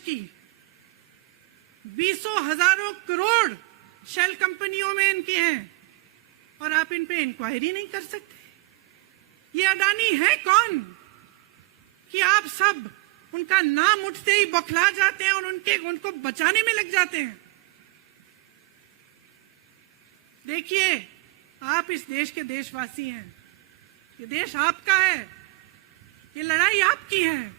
की 20 हजारों करोड़ शेल कंपनियों में इनकी हैं और आप इन पे इंक्वायरी नहीं कर सकते। ये अडानी है कौन कि आप सब उनका नाम उठते ही बौखला जाते हैं और उनको बचाने में लग जाते हैं। देखिए, आप इस देश के देशवासी हैं, ये देश आपका है, ये लड़ाई आपकी है।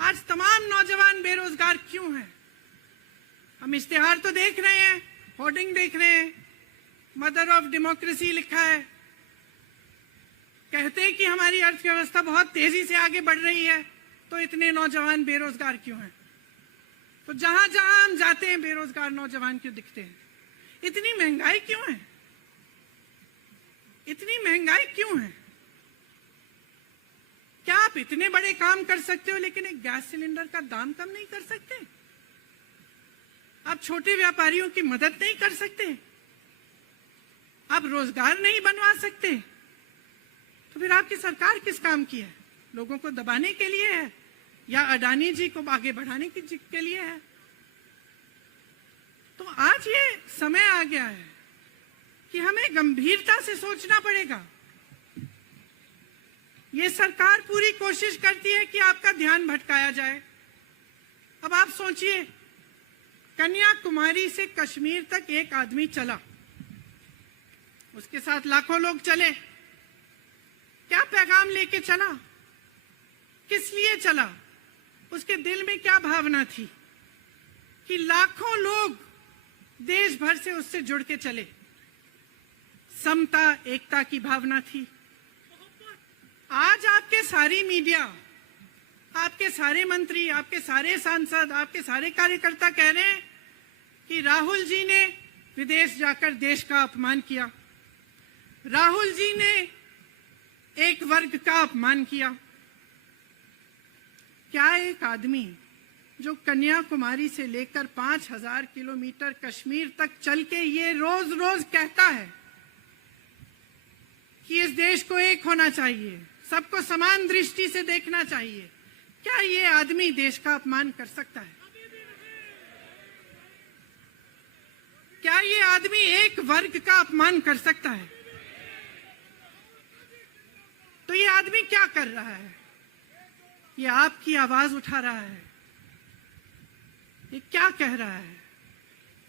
आज तमाम नौजवान बेरोजगार क्यों हैं? हम इश्तिहार तो देख रहे हैं, होर्डिंग देख रहे हैं, मदर ऑफ डेमोक्रेसी लिखा है, कहते हैं कि हमारी अर्थव्यवस्था बहुत तेजी से आगे बढ़ रही है, तो इतने नौजवान बेरोजगार क्यों हैं? तो जहां जहां हम जाते हैं बेरोजगार नौजवान क्यों दिखते हैं? इतनी महंगाई क्यों है? इतनी महंगाई क्यों है? क्या आप इतने बड़े काम कर सकते हो लेकिन एक गैस सिलेंडर का दाम कम नहीं कर सकते? आप छोटे व्यापारियों की मदद नहीं कर सकते? आप रोजगार नहीं बनवा सकते? तो फिर आपकी सरकार किस काम की है? लोगों को दबाने के लिए है या अडानी जी को आगे बढ़ाने के लिए है? तो आज ये समय आ गया है कि हमें गंभीरता से सोचना पड़ेगा। ये सरकार पूरी कोशिश करती है कि आपका ध्यान भटकाया जाए। अब आप सोचिए, कन्याकुमारी से कश्मीर तक एक आदमी चला, उसके साथ लाखों लोग चले। क्या पैगाम लेके चला? किस लिए चला? उसके दिल में क्या भावना थी कि लाखों लोग देश भर से उससे जुड़ के चले? समता, एकता की भावना थी। आज आपके सारी मीडिया, आपके सारे मंत्री, आपके सारे सांसद, आपके सारे कार्यकर्ता कह रहे हैं कि राहुल जी ने विदेश जाकर देश का अपमान किया, राहुल जी ने एक वर्ग का अपमान किया। क्या एक आदमी जो कन्याकुमारी से लेकर 5000 किलोमीटर कश्मीर तक चल के ये रोज रोज कहता है कि इस देश को एक होना चाहिए, सबको समान दृष्टि से देखना चाहिए, क्या ये आदमी देश का अपमान कर सकता है? क्या ये आदमी एक वर्ग का अपमान कर सकता है? तो ये आदमी क्या कर रहा है? ये आपकी आवाज उठा रहा है। ये क्या कह रहा है?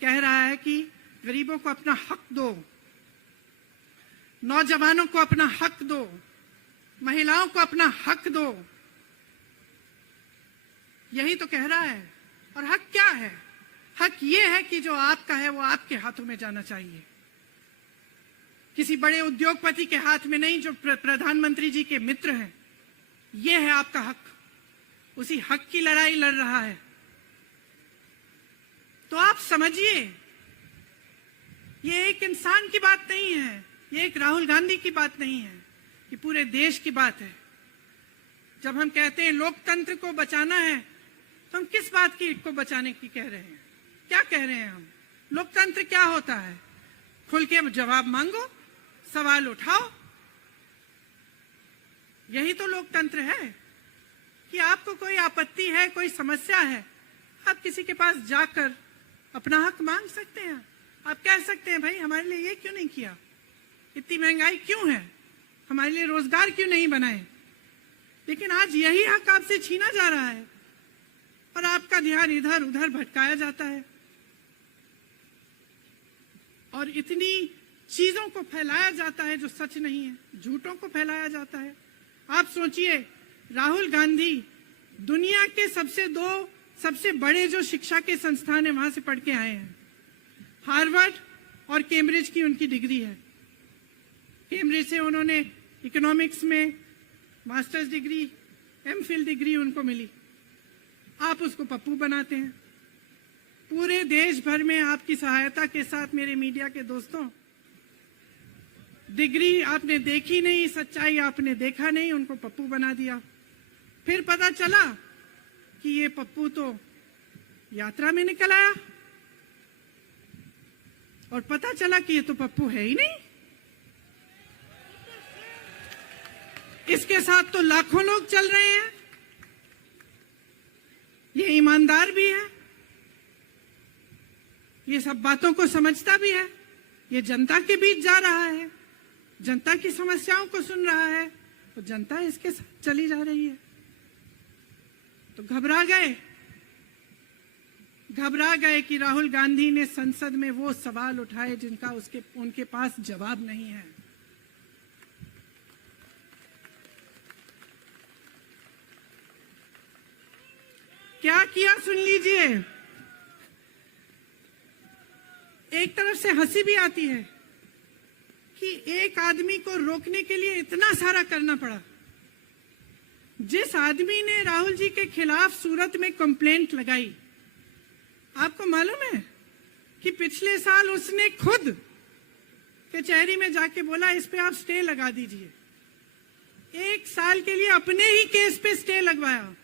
कह रहा है कि गरीबों को अपना हक दो, नौजवानों को अपना हक दो, महिलाओं को अपना हक दो। यही तो कह रहा है। और हक क्या है? हक ये है कि जो आपका है वो आपके हाथों में जाना चाहिए, किसी बड़े उद्योगपति के हाथ में नहीं जो प्रधानमंत्री जी के मित्र हैं। ये है आपका हक। उसी हक की लड़ाई लड़ रहा है। तो आप समझिए, ये एक इंसान की बात नहीं है, ये एक राहुल गांधी की बात नहीं है, ये पूरे देश की बात है। जब हम कहते हैं लोकतंत्र को बचाना है, तो हम किस बात को बचाने की कह रहे हैं? क्या कह रहे हैं हम? लोकतंत्र क्या होता है? खुल के जवाब मांगो, सवाल उठाओ। यही तो लोकतंत्र है कि आपको कोई आपत्ति है, कोई समस्या है, आप किसी के पास जाकर अपना हक मांग सकते हैं। आप कह सकते हैं, भाई हमारे लिए ये क्यों नहीं किया? इतनी महंगाई क्यों है? हमारे लिए रोजगार क्यों नहीं बनाए? लेकिन आज यही हक आपसे छीना जा रहा है और आपका ध्यान इधर उधर भटकाया जाता है और इतनी चीजों को फैलाया जाता है जो सच नहीं है, झूठों को फैलाया जाता है। आप सोचिए, राहुल गांधी दुनिया के सबसे बड़े जो शिक्षा के संस्थान है वहां से पढ़ के आए हैं। हार्वर्ड और कैम्ब्रिज की उनकी डिग्री है। कैम्ब्रिज से उन्होंने इकोनॉमिक्स में मास्टर्स डिग्री, एमफिल डिग्री उनको मिली। आप उसको पप्पू बनाते हैं। पूरे देश भर में आपकी सहायता के साथ मेरे मीडिया के दोस्तों, डिग्री आपने देखी नहीं, सच्चाई आपने देखा नहीं, उनको पप्पू बना दिया। फिर पता चला कि ये पप्पू तो यात्रा में निकल आया और पता चला कि ये तो पप्पू है ही नहीं। इसके साथ तो लाखों लोग चल रहे हैं। ये ईमानदार भी है, ये सब बातों को समझता भी है, ये जनता के बीच जा रहा है, जनता की समस्याओं को सुन रहा है, तो जनता इसके साथ चली जा रही है। तो घबरा गए कि राहुल गांधी ने संसद में वो सवाल उठाए जिनका उनके पास जवाब नहीं है। क्या किया सुन लीजिए। एक तरफ से हंसी भी आती है कि एक आदमी को रोकने के लिए इतना सारा करना पड़ा। जिस आदमी ने राहुल जी के खिलाफ सूरत में कंप्लेंट लगाई, आपको मालूम है कि पिछले साल उसने खुद कचहरी में जाके बोला इस पे आप स्टे लगा दीजिए। 1 साल के लिए अपने ही केस पे स्टे लगवाया।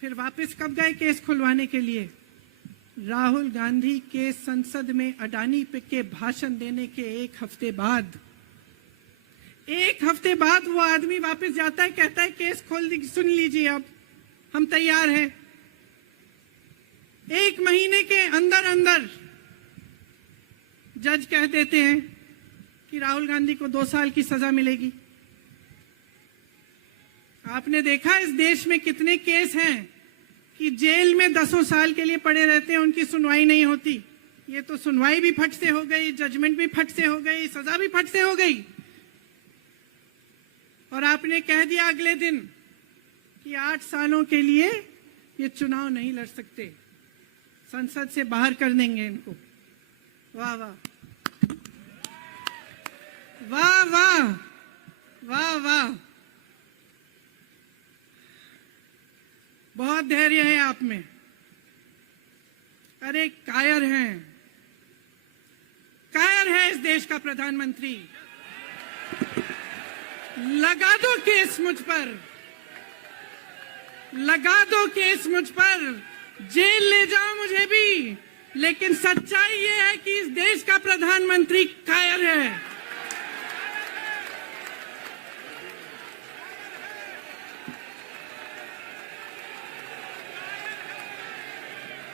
फिर वापस कब गए केस खुलवाने के लिए? राहुल गांधी के संसद में अडानी पे के भाषण देने के 1 हफ्ते बाद। 1 हफ्ते बाद वो आदमी वापस जाता है, कहता है केस खोल दी, सुन लीजिए अब हम तैयार हैं। 1 महीने के अंदर अंदर जज कह देते हैं कि राहुल गांधी को 2 साल की सजा मिलेगी। आपने देखा इस देश में कितने केस हैं कि जेल में 10 साल के लिए पड़े रहते हैं, उनकी सुनवाई नहीं होती। ये तो सुनवाई भी फट से हो गई, जजमेंट भी फट से हो गई, सजा भी फट से हो गई। और आपने कह दिया अगले दिन कि 8 सालों के लिए ये चुनाव नहीं लड़ सकते, संसद से बाहर कर देंगे इनको। वाह वाह वाह वाह वाह वाह, बहुत धैर्य है आप में। अरे कायर है इस देश का प्रधानमंत्री। लगा दो केस मुझ पर, लगा दो केस मुझ पर, जेल ले जाओ मुझे भी, लेकिन सच्चाई ये है कि इस देश का प्रधानमंत्री कायर है।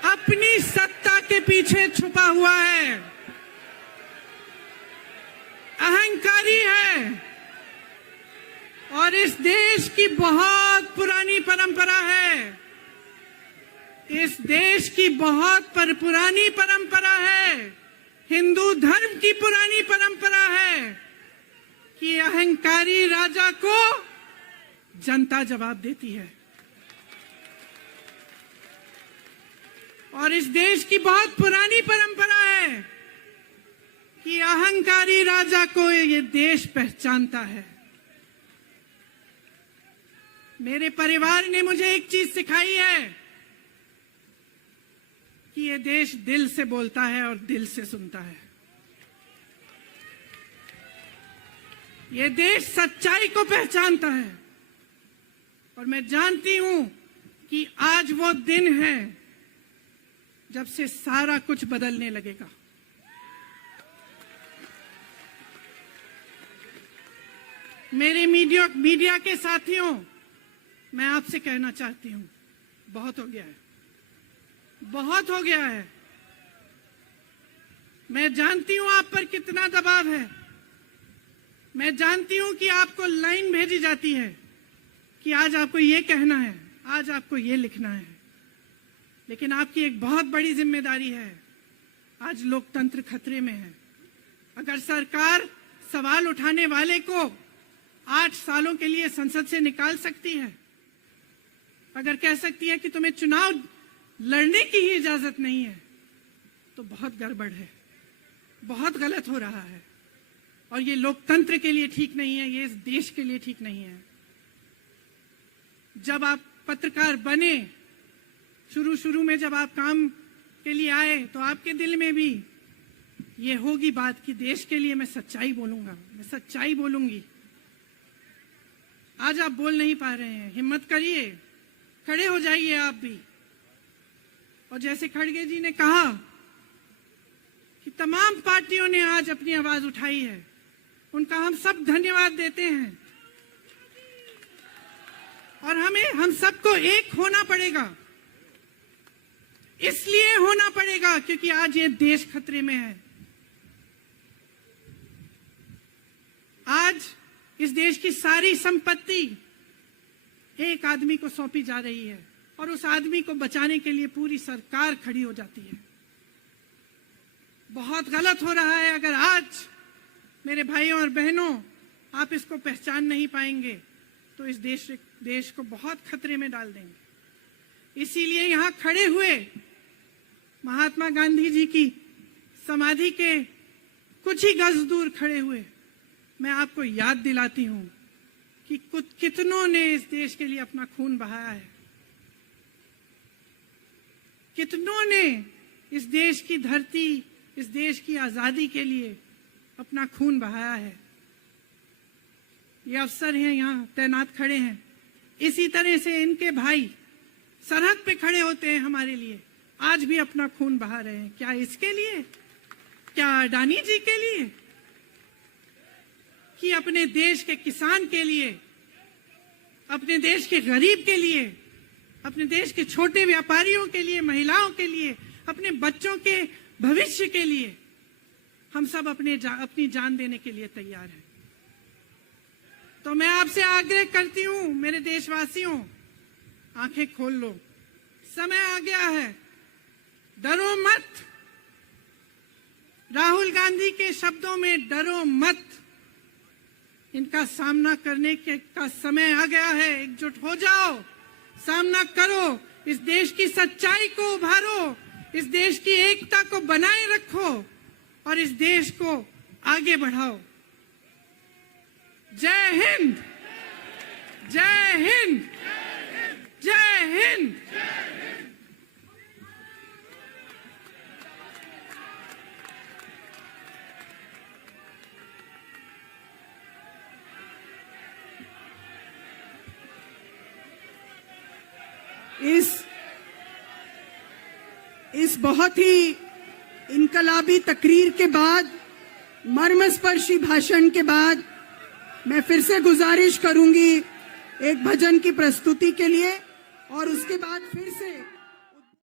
अपनी सत्ता के पीछे छुपा हुआ है, अहंकारी है। और इस देश की बहुत पुरानी परंपरा है, इस देश की बहुत पुरानी परंपरा है, हिंदू धर्म की पुरानी परंपरा है कि अहंकारी राजा को जनता जवाब देती है। और इस देश की बहुत पुरानी परंपरा है कि अहंकारी राजा को ये देश पहचानता है। मेरे परिवार ने मुझे एक चीज सिखाई है कि ये देश दिल से बोलता है और दिल से सुनता है। ये देश सच्चाई को पहचानता है। और मैं जानती हूं कि आज वो दिन है जब से सारा कुछ बदलने लगेगा। मेरे मीडिया के साथियों, मैं आपसे कहना चाहती हूं, बहुत हो गया है, बहुत हो गया है। मैं जानती हूं आप पर कितना दबाव है। मैं जानती हूं कि आपको लाइन भेजी जाती है कि आज आपको ये कहना है, आज आपको ये लिखना है। लेकिन आपकी एक बहुत बड़ी जिम्मेदारी है। आज लोकतंत्र खतरे में है। अगर सरकार सवाल उठाने वाले को 8 सालों के लिए संसद से निकाल सकती है, अगर कह सकती है कि तुम्हें चुनाव लड़ने की ही इजाजत नहीं है, तो बहुत गड़बड़ है, बहुत गलत हो रहा है। और ये लोकतंत्र के लिए ठीक नहीं है, ये इस देश के लिए ठीक नहीं है। जब आप पत्रकार बने, शुरू में जब आप काम के लिए आए, तो आपके दिल में भी ये होगी बात कि देश के लिए मैं सच्चाई बोलूंगा, मैं सच्चाई बोलूंगी। आज आप बोल नहीं पा रहे हैं, हिम्मत करिए, खड़े हो जाइए आप भी। और जैसे खड़गे जी ने कहा कि तमाम पार्टियों ने आज अपनी आवाज उठाई है, उनका हम सब धन्यवाद देते हैं। और हम सबको एक होना पड़ेगा। इसलिए होना पड़ेगा क्योंकि आज ये देश खतरे में है। आज इस देश की सारी संपत्ति एक आदमी को सौंपी जा रही है और उस आदमी को बचाने के लिए पूरी सरकार खड़ी हो जाती है। बहुत गलत हो रहा है। अगर आज मेरे भाइयों और बहनों आप इसको पहचान नहीं पाएंगे तो इस देश को बहुत खतरे में डाल देंगे। इसीलिए यहां खड़े हुए महात्मा गांधी जी की समाधि के कुछ ही गज दूर खड़े हुए मैं आपको याद दिलाती हूं कि कितनों ने इस देश के लिए अपना खून बहाया है, कितनों ने इस देश की धरती, इस देश की आजादी के लिए अपना खून बहाया है। ये अफसर हैं यहाँ तैनात खड़े हैं, इसी तरह से इनके भाई सरहद पे खड़े होते हैं हमारे लिए, आज भी अपना खून बहा रहे हैं। क्या इसके लिए? क्या अडानी जी के लिए? कि अपने देश के किसान के लिए, अपने देश के गरीब के लिए, अपने देश के छोटे व्यापारियों के लिए, महिलाओं के लिए, अपने बच्चों के भविष्य के लिए हम सब अपनी जान देने के लिए तैयार हैं। तो मैं आपसे आग्रह करती हूं मेरे देशवासियों, आंखें खोल लो, समय आ गया है, डरो मत। राहुल गांधी के शब्दों में डरो मत, इनका सामना करने का समय आ गया है। एकजुट हो जाओ, सामना करो, इस देश की सच्चाई को उभारो, इस देश की एकता को बनाए रखो और इस देश को आगे बढ़ाओ। जय हिंद, जय हिंद, जय हिंद। इस बहुत ही इनकलाबी तकरीर के बाद, मर्मस्पर्शी भाषण के बाद मैं फिर से गुजारिश करूंगी एक भजन की प्रस्तुति के लिए और उसके बाद फिर से